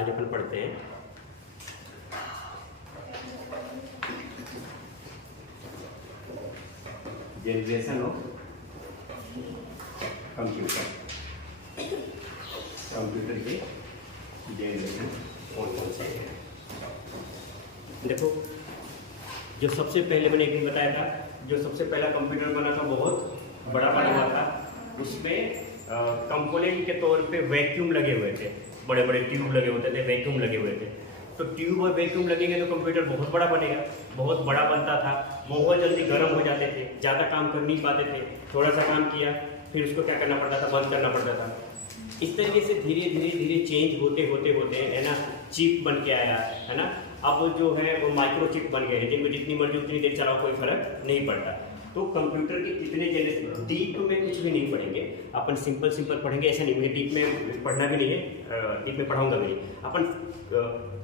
आज अपन पढ़ते हैं जनरेशन ऑफ कंप्यूटर। कंप्यूटर के जनरेशन कौन कौन से हैं? देखो, जो सबसे पहले मैंने एक दिन बताया था, जो सबसे पहला कंप्यूटर बना था बहुत बड़ा हुआ था। उसमें कंपोनेंट के तौर पे वैक्यूम लगे हुए थे, बड़े बड़े ट्यूब लगे होते थे, वैक्यूम लगे हुए थे। तो ट्यूब और वैक्यूम लगेंगे तो कंप्यूटर बहुत बड़ा बनेगा, बहुत बड़ा बनता था, बहुत जल्दी गर्म हो जाते थे, ज़्यादा काम कर नहीं पाते थे, थोड़ा सा काम किया फिर उसको क्या करना पड़ता था, बंद करना पड़ता था। इस तरीके से धीरे धीरे धीरे चेंज होते होते होते है ना, चिप बन के आया है ना। अब जो है वो माइक्रो चिप बन गए हैं, जिनमें जितनी मर्जी उतनी देर चलाओ कोई फर्क नहीं पड़ता। तो कंप्यूटर के कितने जनरेशन, डीप में कुछ भी नहीं पढ़ेंगे अपन, सिंपल पढ़ेंगे, ऐसा नहीं, मुझे डीप में पढ़ना भी नहीं है, डीप में पढ़ाऊंगा भी नहीं। अपन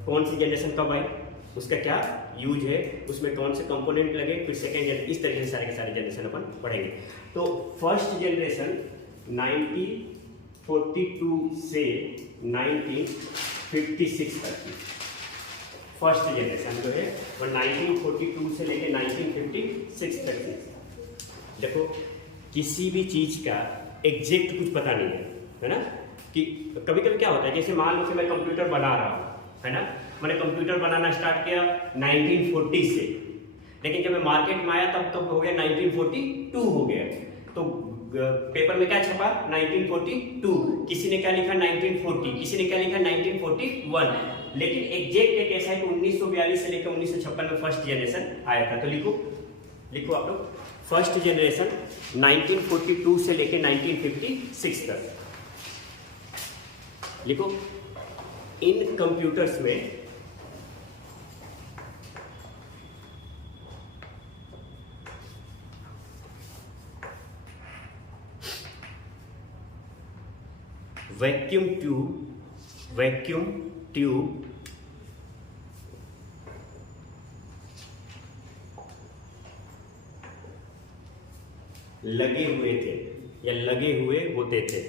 कौन सी जनरेशन कब आई, उसका क्या यूज है, उसमें कौन से कंपोनेंट लगे, फिर सेकेंड जनरेशन, इस तरीके से सारे के सारे जनरेशन अपन पढ़ेंगे। तो फर्स्ट जनरेशन 1942 से 1956 तक की फर्स्ट जनरेशन जो है वो 1942 से लेके 1956 तक की। देखो, किसी भी चीज का एग्जैक्ट कुछ पता नहीं है ना, कि कभी कभी क्या होता है, जैसे मान लो कि मैं कंप्यूटर बना रहा हूँ है ना, मैंने कंप्यूटर बनाना स्टार्ट किया 1940 से, लेकिन जब मैं मार्केट में आया तब हो गया 1942 हो गया। तो पेपर में क्या छपा 1942, किसी ने क्या लिखा 1940, किसी ने क्या लिखा 1941, लेकिन एग्जैक्ट एक ऐसा है कि 1942 से लेकर 1956 में फर्स्ट जनरेशन आया था। तो लिखो आप लोग, फर्स्ट जनरेशन 1942 से लेकर 1956 तक लिखो। इन कंप्यूटर्स में वैक्यूम ट्यूब लगे हुए थे या लगे हुए होते थे,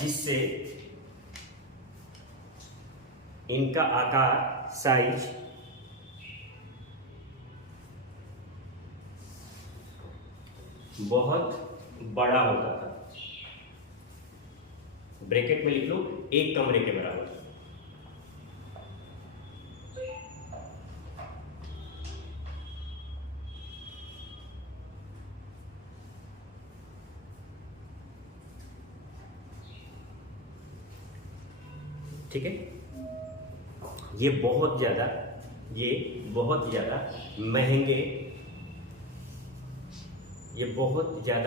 जिससे इनका आकार, साइज बहुत बड़ा होता था। ब्रैकेट में लिख लो, एक कमरे के बराबर। ठीक है, ये बहुत ज्यादा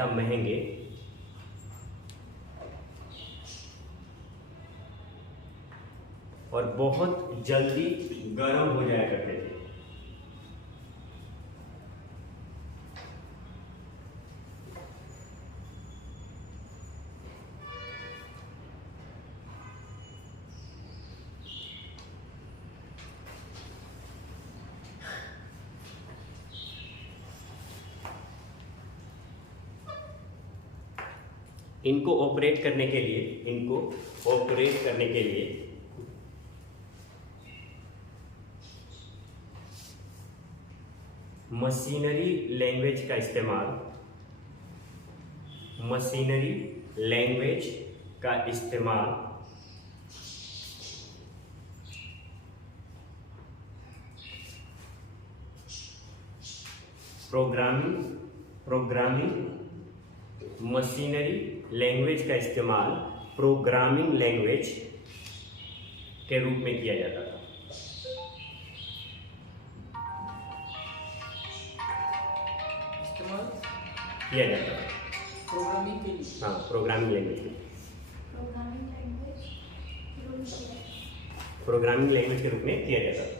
महंगे और बहुत जल्दी गर्म हो जाया करते थे। इनको ऑपरेट करने के लिए मशीनरी लैंग्वेज का इस्तेमाल प्रोग्रामिंग लैंग्वेज के रूप में किया जाता था। किया जाता था प्रोग्रामिंग के लिए। हाँ, प्रोग्रामिंग लैंग्वेज के रूप में किया जाता था।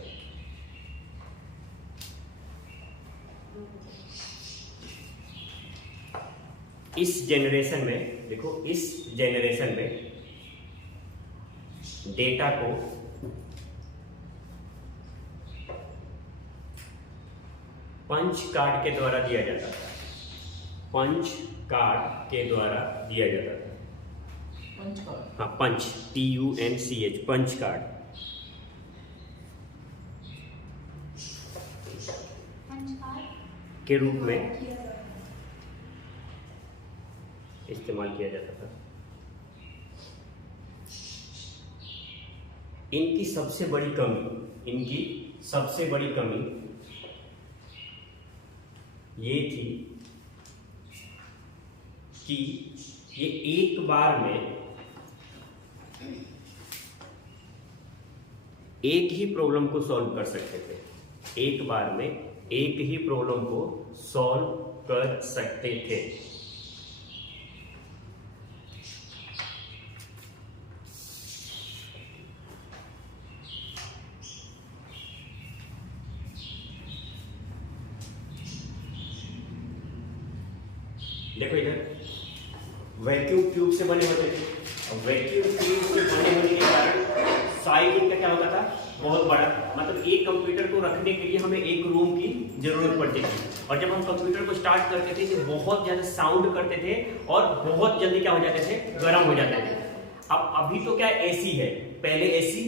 इस जनरेशन में देखो, इस जनरेशन में डेटा को पंच कार्ड के द्वारा दिया जाता था। पंच कार्ड के द्वारा दिया जाता था। हाँ पंच, PUNCH, पंच कार्ड। के रूप में इस्तेमाल किया जाता था। इनकी सबसे बड़ी कमी ये थी कि ये एक बार में एक ही प्रॉब्लम को सॉल्व कर सकते थे, एक बार में एक ही प्रॉब्लम को सॉल्व कर सकते थे। देखो इधर वैक्यूम ट्यूब से बने होते थे, और वैक्यूम ट्यूब से बने होने के कारण साइज इनका क्या होता था, बहुत बड़ा। मतलब एक कंप्यूटर को रखने के लिए हमें एक रूम की जरूरत पड़ती थी, और जब हम कंप्यूटर को स्टार्ट करते थे तो बहुत ज़्यादा साउंड करते थे और बहुत जल्दी क्या हो जाते थे, गर्म हो जाते थे। अब अभी तो क्या एसी है, पहले एसी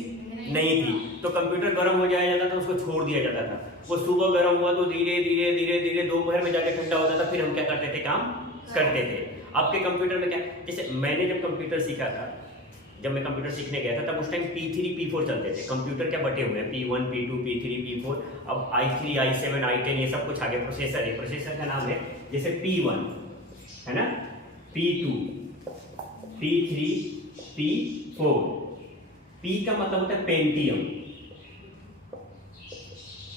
नहीं थी, तो कंप्यूटर गर्म हो जाया जाता था, उसको छोड़ दिया जाता था। वो सुबह गर्म हुआ तो धीरे धीरे धीरे धीरे दोपहर में जाके ठंडा होता था, फिर हम क्या करते थे, काम करते थे। आपके कंप्यूटर में क्या, जैसे मैंने जब कंप्यूटर सीखा था, जब मैं कंप्यूटर सीखने गया था, तब उस टाइम P3 P4 चलते थे। कंप्यूटर क्या बटे हुए हैं, P1 P2 P3 P4, अब i3 i7 i10 ये सब कुछ आगे प्रोसेसर है। प्रोसेसर का नाम है जैसे P1 है ना, P2 P3 P4। P का मतलब होता है Pentium,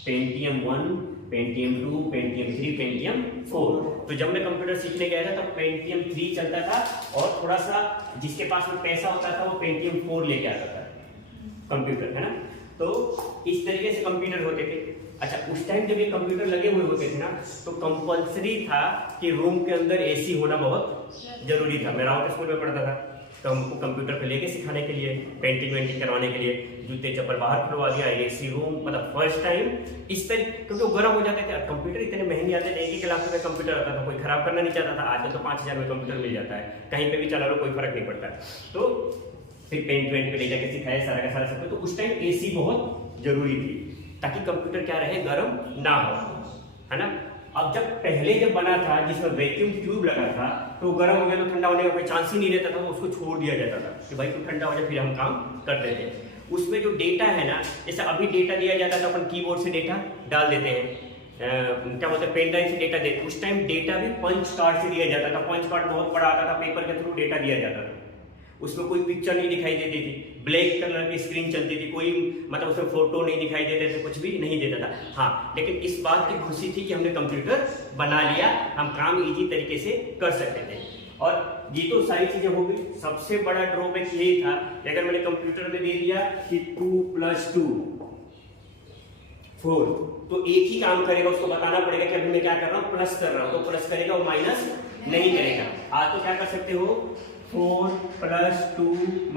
Pentium 1, Pentium 2, Pentium 3, Pentium 4। तो जब मैं कंप्यूटर सीखने गया था तब पेंटियम 3 चलता था, और थोड़ा सा जिसके पास में पैसा होता था वो पेंटियम 4 लेके आता था कंप्यूटर, है ना। तो इस तरीके से कंप्यूटर होते थे। अच्छा, उस टाइम जब ये कंप्यूटर लगे हुए होते थे ना, तो कंपल्सरी था कि रूम के अंदर एसी होना बहुत जरूरी था। मैं राउत स्कूल में पढ़ता था, तो हमको कंप्यूटर पे लेके सिखाने के लिए, पेंटिंग वेंटिंग करवाने के लिए जूते चप्पल बाहर खुलवा दिया, एसी रूम, मतलब फर्स्ट टाइम इस तरीके, क्योंकि वो गर्म हो जाते थे। कंप्यूटर इतने महंगे आते थे, 1 लाख रुपए कंप्यूटर आता था, कोई खराब करना नहीं चाहता था। आजकल तो 5,000 में कंप्यूटर मिल जाता है, कहीं पे भी चला लो कोई फर्क नहीं पड़ता। तो फिर पेंट वेंट पे ले जाके सिखाया सारा का सारा सब। तो उस टाइम एसी बहुत जरूरी थी, ताकि कंप्यूटर क्या रहे, गर्म ना हो, है ना। अब जब बना था जिसमें वैक्यूम ट्यूब लगा था, तो गर्म हो गया तो ठंडा होने का कोई चांस ही नहीं रहता था, तो उसको छोड़ दिया जाता था कि भाई तू ठंडा हो जाए, फिर हम काम करते थे। उसमें जो डेटा है ना, जैसे अभी डेटा दिया जाता था, अपन कीबोर्ड से डेटा डाल देते हैं, क्या बोलते हैं, पेन ड्राइव से डेटा देते। उस टाइम डेटा भी पंच कार्ड से दिया जाता था। पंच कार्ड बहुत बड़ा आता था, पेपर के थ्रू डेटा दिया जाता था। उसमें कोई पिक्चर नहीं दिखाई देती थी, ब्लैक कलर की स्क्रीन चलती थी, कोई मतलब उसमें फोटो नहीं दिखाई देते थे, कुछ भी नहीं देता था। हाँ, लेकिन इस बात की खुशी थी कि हमने कंप्यूटर बना लिया, हम काम इजी तरीके से कर सकते थे। और ये तो सारी चीजें हो गई। सबसे बड़ा ड्रॉबैक यही था कि अगर मैंने कंप्यूटर में दे दिया कि 2 + 2 4, तो एक ही काम करेगा, उसको बताना पड़ेगा कि अभी मैं क्या कर रहा हूँ, प्लस कर रहा हूँ, तो प्लस करेगा और माइनस नहीं करेगा। आप तो क्या कर सकते हो, 4 + 2 -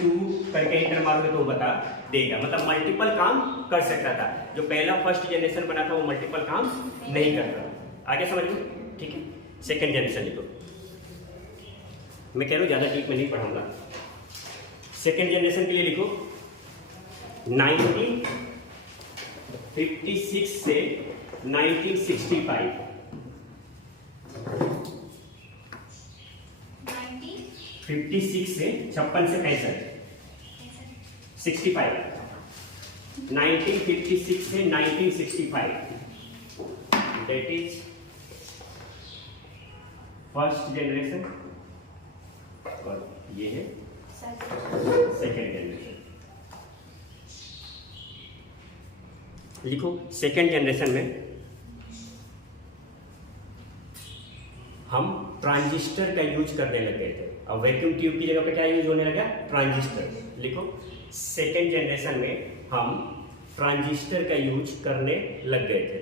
2 करके एंटर मारोगे तो बता देगा। मतलब मल्टीपल काम कर सकता था। जो पहला फर्स्ट जनरेशन बना था वो मल्टीपल काम नहीं करता। आगे समझ लो, ठीक है। सेकंड जनरेशन लिखो, मैं कह रहा हूँ ज्यादा डीप में नहीं पढ़ाऊंगा। सेकंड जनरेशन के लिए लिखो 1956 से 1965। 56 से 56 से 65, 65, 1956 से 1965, दैट इज फर्स्ट जनरेशन, और ये है सेकेंड जनरेशन। लिखो सेकेंड जनरेशन में हम ट्रांजिस्टर का यूज करने लग गए थे। अब वैक्यूम ट्यूब की जगह पे क्या यूज होने लगा, ट्रांजिस्टर। लिखो सेकेंड जनरेशन में हम ट्रांजिस्टर का यूज करने लग गए थे।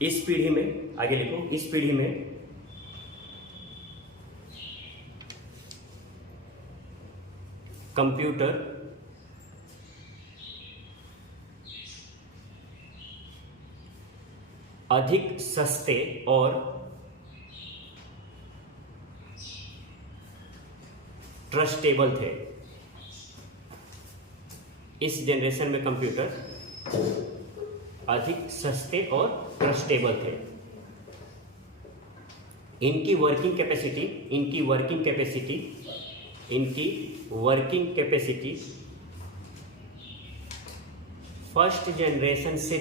इस पीढ़ी में, आगे लिखो, इस पीढ़ी में कंप्यूटर अधिक सस्ते और ट्रस्टेबल थे। इस जनरेशन में कंप्यूटर अधिक सस्ते और ट्रस्टेबल थे। इनकी वर्किंग कैपेसिटी फर्स्ट जनरेशन से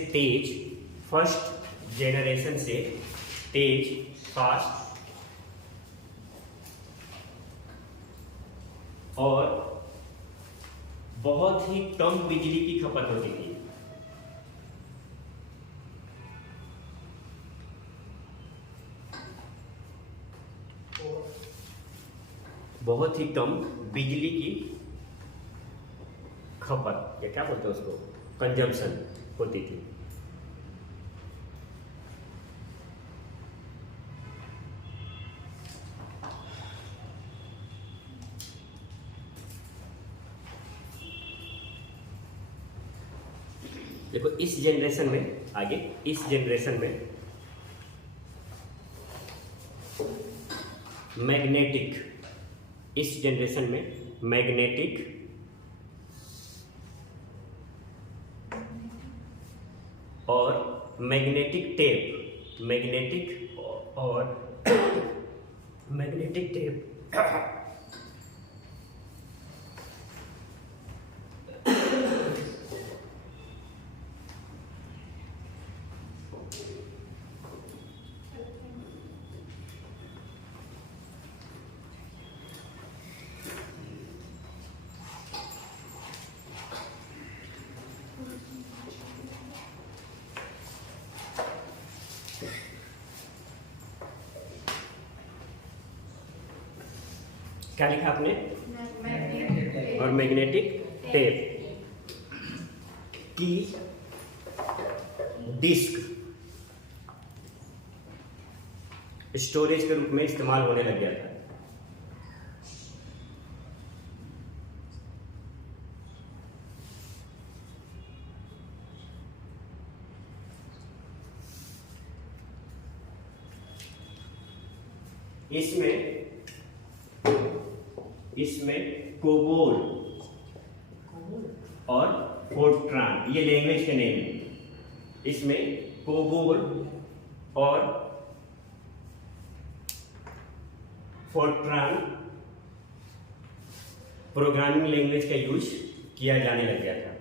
तेज, फास्ट और बहुत ही कम बिजली की खपत होती थी। बहुत ही कम बिजली की खपत, या क्या बोलते हैं उसको, कंजम्पशन होती थी। देखो इस जनरेशन में मैग्नेटिक और मैग्नेटिक टेप क्या लिखा आपने? और मैग्नेटिक टेप की डिस्क स्टोरेज के रूप में इस्तेमाल होने लग गया था। इसमें कोबोल और फोर्ट्रान, ये लैंग्वेज के नेम है। इसमें कोबोल और फोर्ट्रान प्रोग्रामिंग लैंग्वेज का यूज किया जाने लग गया था।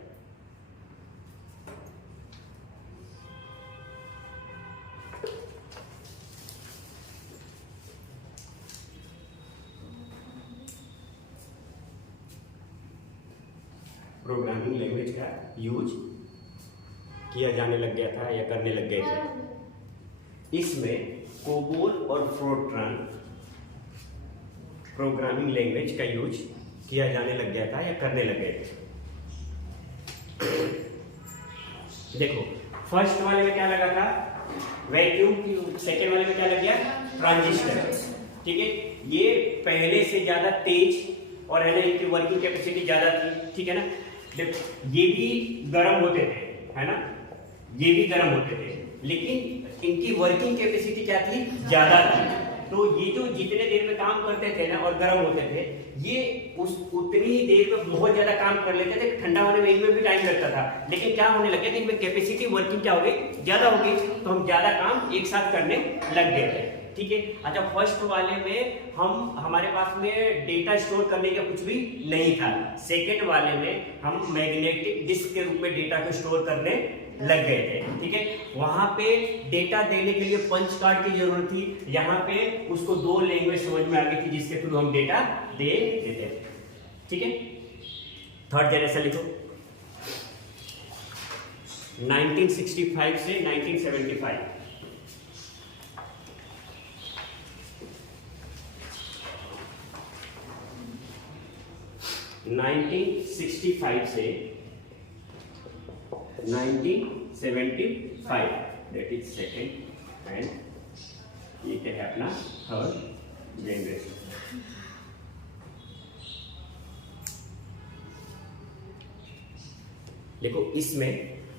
प्रोग्रामिंग लैंग्वेज का यूज किया जाने लग गया था या करने लग गए थे। इसमें कोबोल और फोर्ट्रान प्रोग्रामिंग लैंग्वेज का यूज किया जाने लग गया था या करने लग गए थे। देखो फर्स्ट वाले में क्या लगा था? वैक्यूम। सेकेंड वाले में क्या लग गया? ट्रांजिस्टर। ठीक है, ये पहले से ज्यादा तेज और है ना, इनकी वर्किंग कैपेसिटी ज्यादा थी। ठीक है ना, देखो ये भी गर्म होते थे, है ना, ये भी गर्म होते थे, लेकिन इनकी वर्किंग कैपेसिटी क्या थी? ज्यादा थी। तो ये जो जितने देर में काम करते थे ना और गर्म होते थे, ये उतनी ही देर में बहुत ज्यादा काम कर लेते थे। ठंडा होने में इनमें भी टाइम लगता था, लेकिन क्या होने लगे थे, इनमें कैपेसिटी वर्किंग क्या हो गई? ज्यादा हो गई। तो हम ज्यादा काम एक साथ करने लग गए थे। ठीक है, अच्छा फर्स्ट वाले में हमारे पास में डेटा स्टोर करने का कुछ भी नहीं था। सेकेंड वाले में हम मैग्नेटिक डिस्क के रूप में डेटा को स्टोर करने लग गए थे। ठीक है, वहां पे डेटा देने के लिए पंच कार्ड की जरूरत थी। यहाँ पे उसको दो लैंग्वेज समझ में आ गई थी जिसके थ्रू हम डेटा दे देते। ठीक है, थर्ड जनरेशन लिखो। 1965 से 1975। 1965 से 1975, that is second and ये क्या है अपना थर्ड जनरेशन। देखो इसमें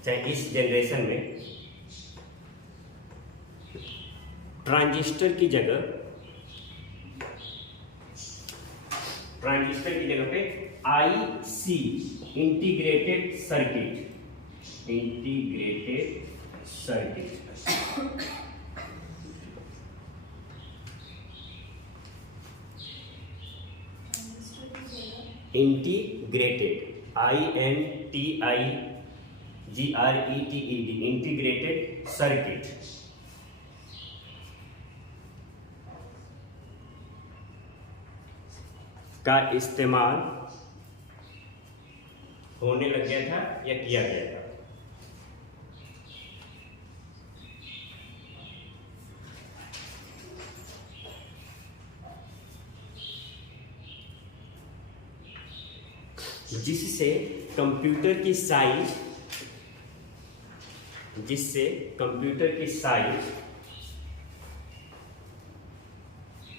चाहे इस जनरेशन में ट्रांजिस्टर की जगह पे IC integrated circuit integrated integrated circuit का इस्तेमाल होने लग गया था या किया गया था। जिससे कंप्यूटर की साइज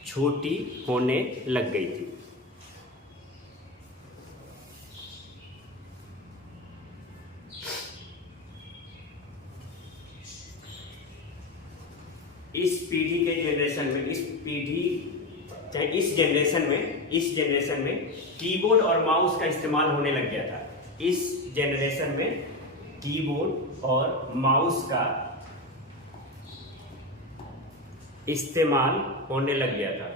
छोटी होने लग गई थी। इस जनरेशन में कीबोर्ड और माउस का इस्तेमाल होने लग गया था। इस जनरेशन में कीबोर्ड और माउस का इस्तेमाल होने लग गया था।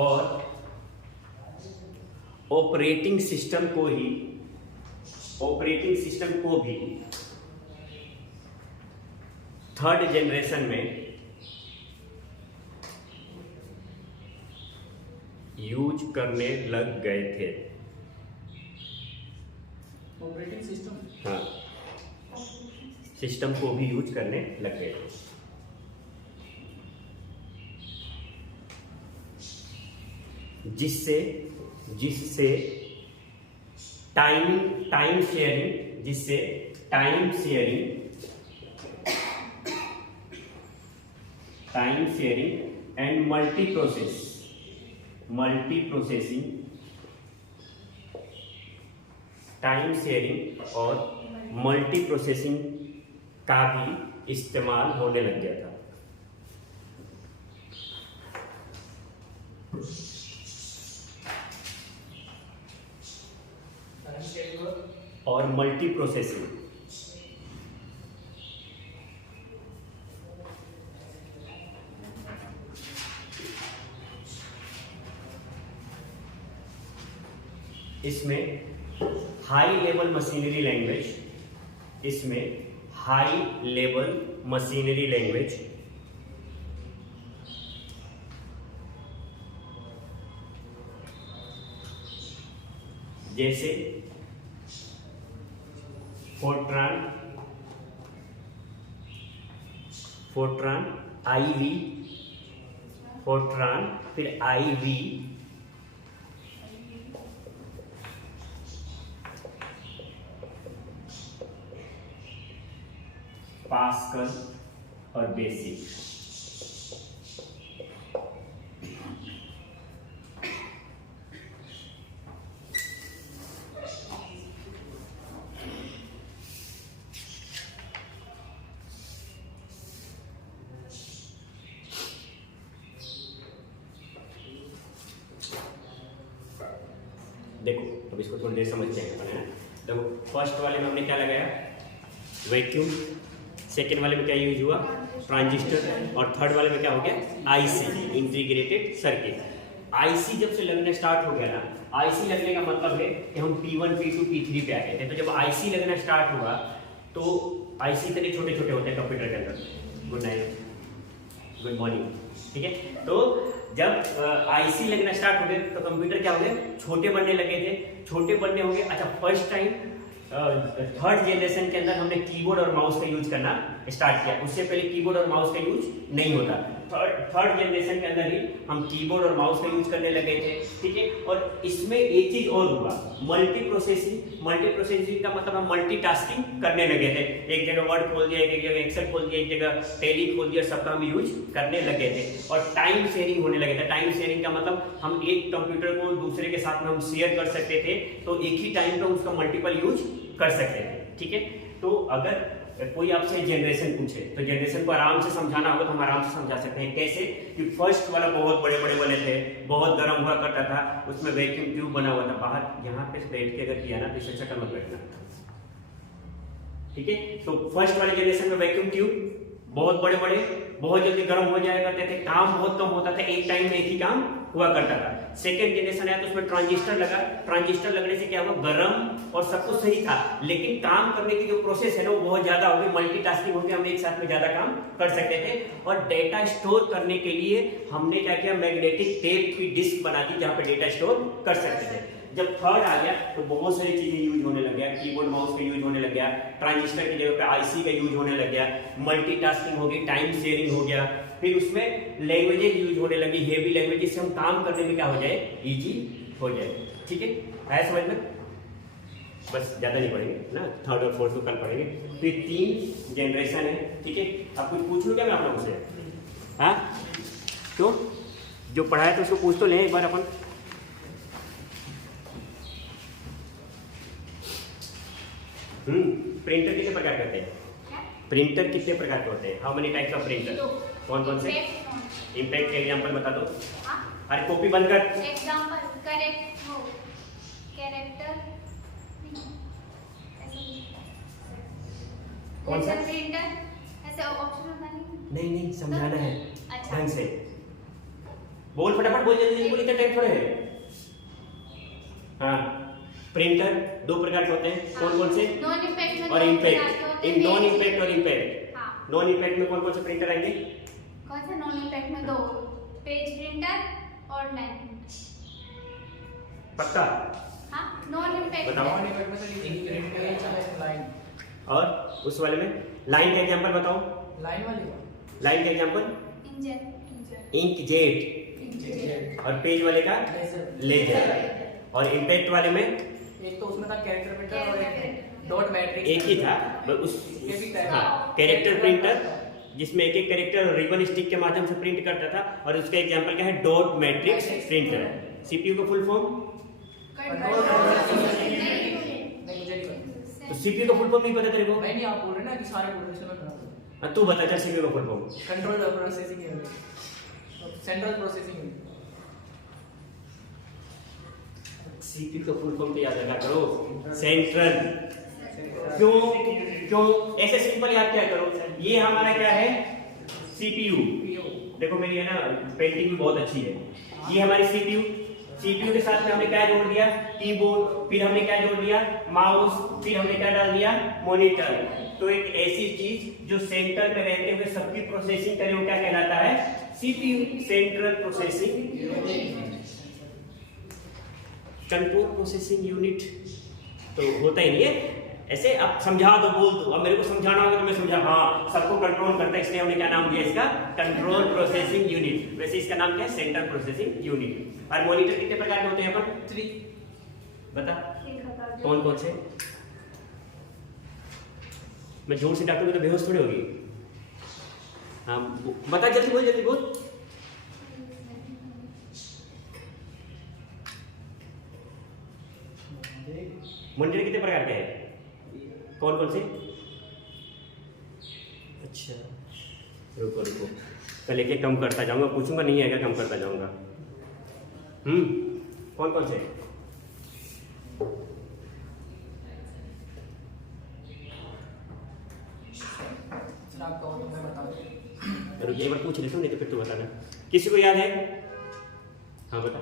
और ऑपरेटिंग सिस्टम को भी थर्ड जनरेशन में यूज करने लग गए थे। ऑपरेटिंग सिस्टम, हाँ, सिस्टम को भी यूज करने लग गए थे। जिससे time sharing and multi processing का भी इस्तेमाल होने लग गया था। और मल्टी प्रोसेसिंग इसमें हाई लेवल मशीनरी लैंग्वेज जैसे फोर्ट्रान फिर आईवी पास्कल और बेसिक। देखो अब इसको थोड़ी देर समझते हैं अपन, है। देखो फर्स्ट वाले में हमने क्या लगाया, वैक्यूम। सेकेंड वाले में क्या यूज हुआ, ट्रांजिस्टर। और थर्ड वाले में क्या हो गया, आईसी इंटीग्रेटेड सर्किट। आईसी जब से लगना स्टार्ट हो गया ना, आईसी लगने का मतलब है कि हम P1 P2 P3 पे आ गए थे। तो जब आईसी लगना स्टार्ट हुआ तो आईसी इतने छोटे छोटे होते हैं कंप्यूटर के अंदर। गुड नाइट, गुड मॉर्निंग, ठीक है। तो जब आईसी लगना स्टार्ट हो गया तो कंप्यूटर क्या हो गया, छोटे बनने लगे थे, छोटे बनने हो गए। अच्छा, फर्स्ट टाइम थर्ड जनरेशन के अंदर हमने कीबोर्ड और माउस का यूज करना स्टार्ट किया। उससे पहले कीबोर्ड और माउस का यूज नहीं होता। थर्ड जनरेशन के अंदर ही हम कीबोर्ड और माउस का यूज करने लगे थे, ठीक है। और इसमें एक चीज और हुआ, मल्टी प्रोसेसिंग का मतलब हम मल्टीटास्किंग करने लगे थे। एक जगह वर्ड खोल दिया, एक जगह एक्सेल खोल दिया, एक जगह टैली खोल दिया, सबका हम यूज करने लगे थे। और टाइम शेयरिंग होने लगे थे। टाइम शेयरिंग का मतलब हम एक कंप्यूटर को दूसरे के साथ में हम शेयर कर सकते थे, तो एक ही टाइम पे उसका मल्टीपल यूज कर सकते थे, ठीक है। तो अगर कोई आपसे जनरेशन पूछे तो जनरेशन को आराम से समझाना होगा तो हम आराम से समझा सकते हैं। कैसे कि फर्स्ट वाला बहुत बड़े बड़े बने थे, बहुत गर्म हुआ करता था, उसमें वैक्यूम ट्यूब बना हुआ था। बाहर यहाँ पे बैठ के अगर किया ना तो इससे अच्छा मत बैठना, ठीक है। तो फर्स्ट वाले जनरेशन में वैक्यूम ट्यूब बहुत बड़े बड़े, बहुत जल्दी गर्म हो जाया करते थे, काम बहुत कम होता था, एक टाइम में एक ही काम हुआ करता था। सेकेंड जनरेशन आया तो उसमें ट्रांजिस्टर लगा। ट्रांजिस्टर लगने से क्या हुआ, गर्म और सब कुछ सही था, लेकिन काम करने की जो प्रोसेस है ना वो बहुत ज्यादा हो गई, मल्टीटास्किंग हो गई, हम एक साथ में ज्यादा काम कर सकते थे। और डेटा स्टोर करने के लिए हमने क्या किया, मैग्नेटिक टेप की डिस्क बना दी जहां पे डेटा स्टोर कर सकते थे। जब थर्ड आ गया तो बहुत सारी चीजें यूज होने लग गया, कीबोर्ड माउस का यूज होने लग गया, ट्रांजिस्टर की जगह पे आईसी का यूज होने लग गया, मल्टीटास्किंग हो गई, टाइम शेयरिंग हो गया, फिर उसमें लैंग्वेजेस यूज होने लगी, हेवी लैंग्वेज, जिससे हम काम करने में क्या हो जाए, इजी हो जाए, ठीक है। आया समझ में? बस ज्यादा नहीं पढ़ेंगे ना, थर्ड और फोर्थ को कल पढ़ेंगे। तो ये 3 जनरेशन है, ठीक है। अब कुछ पूछ लूँ क्या मैं आप लोगों से? हाँ, तो जो पढ़ा है तो उसको पूछ तो लें एक बार अपन। प्रिंटर कितने प्रकार के होते हैं? प्रिंटर कितने प्रकार के होते हैं? How many types of printer? कौन कौन से? इम्पैक्ट के एग्जांपल बता दो। अरे कॉपी बंद कर। एग्जांपल कैरेक्टर कौन सा? प्रिंटर ऐसे ऑप्शन होता नहीं? नहीं समझाना है अच्छा। ढंग से बोल, फटाफट बोल, जल्दी बोल, इतना टाइम थोड़े है। हाँ, प्रिंटर 2 प्रकार के होते हैं, कौन कौन से? नॉन इम्पैक्ट में और दो इम्पैक्ट। प्रकार के होते हैं। इन नॉन इम्पैक्ट और इम्पैक्ट। हाँ। नॉन इम्पैक्ट में कौन कौन से प्रिंटर आएंगे? कौन सा? नॉन इम्पैक्ट में 2, पेज प्रिंटर और लाइन। पक्का? हाँ, नॉन इम्पैक्ट बताओ। नॉन इम्पैक्ट में तो लिंक पेज लाइन। और उस वाले में लाइन का एग्जांपल बताओ। लाइन वाली लाइन का एग्जांपल इंकजेट, और पेज वाले का लेजर, और इम्पैक्ट वाले में एक तो उसमें था कैरेक्टर प्रिंटर और एक डॉट मैट्रिक्स। एक ही था उस, हाँ, कैरेक्टर प्रिंटर जिसमें एक एक कैरेक्टर रिबन स्टिक के माध्यम से प्रिंट करता था, और उसका एग्जांपल क्या है, डॉट मैट्रिक्स प्रिंटर। सीपीयू का फुल फॉर्म? तो सीपीयू का फुल फॉर्म नहीं पता तेरे को? नहीं आप बोल रहे ना कि सारे बोल रहे हैं, मैं बता दूं। हाँ, तू बता, चल सीपीयू का full form. Control processing unit, central processing unit. CPU का फुल फॉर्म तो याद रखा करो, सेंट्रल। क्यों ऐसे सिंपल याद क्या करो, ये हमारा क्या है, सीपीयू। देखो मेरी है ना पेंटिंग भी बहुत अच्छी है। ये हमारी सीपीयू, सीपीयू के साथ में हमने क्या जोड़ दिया, कीबोर्ड, फिर हमने क्या जोड़ दिया, माउस, फिर हमने क्या डाल दिया, मॉनिटर। तो एक ऐसी चीज जो सेंटर में रहते हुए सबकी प्रोसेसिंग करे वो क्या कहलाता है, CPU, central processing unit. Control processing unit तो होता ही नहीं है। ऐसे अब समझा दो, बोल दो, अब मेरे को समझाना होगा तो मैं समझा, हाँ सबको कंट्रोल करता है, इसलिए हमने क्या नाम दिया इसका, कंट्रोल प्रोसेसिंग यूनिट। वैसे इसका नाम क्या है, सेंट्रल प्रोसेसिंग यूनिट। और मॉनिटर कितने प्रकार के होते हैं अपन? 3। बता कौन कौन से? मैं जोर से डांटूंगी तो बेहोश थोड़ी होगी। हाँ बता, जल्दी बोल, जल्दी बोल। मॉनिटर कितने प्रकार के हैं, कौन कौन से? अच्छा रुको रुको, कल एक कम करता जाऊंगा, पूछूंगा नहीं आएगा, कम करता जाऊंगा। कौन कौन से? रुक एक बार पूछ लेता हूँ, नहीं तो फिर तू बताना। किसी को याद है? हाँ बता।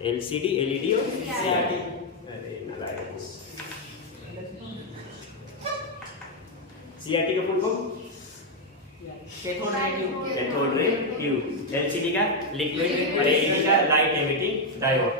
LCD, LED और CRT। अरे नालायक। CRT का full form? Cathode ray tube. LCD का लिक्विड और LED का लाइट एमिटिंग डायोड।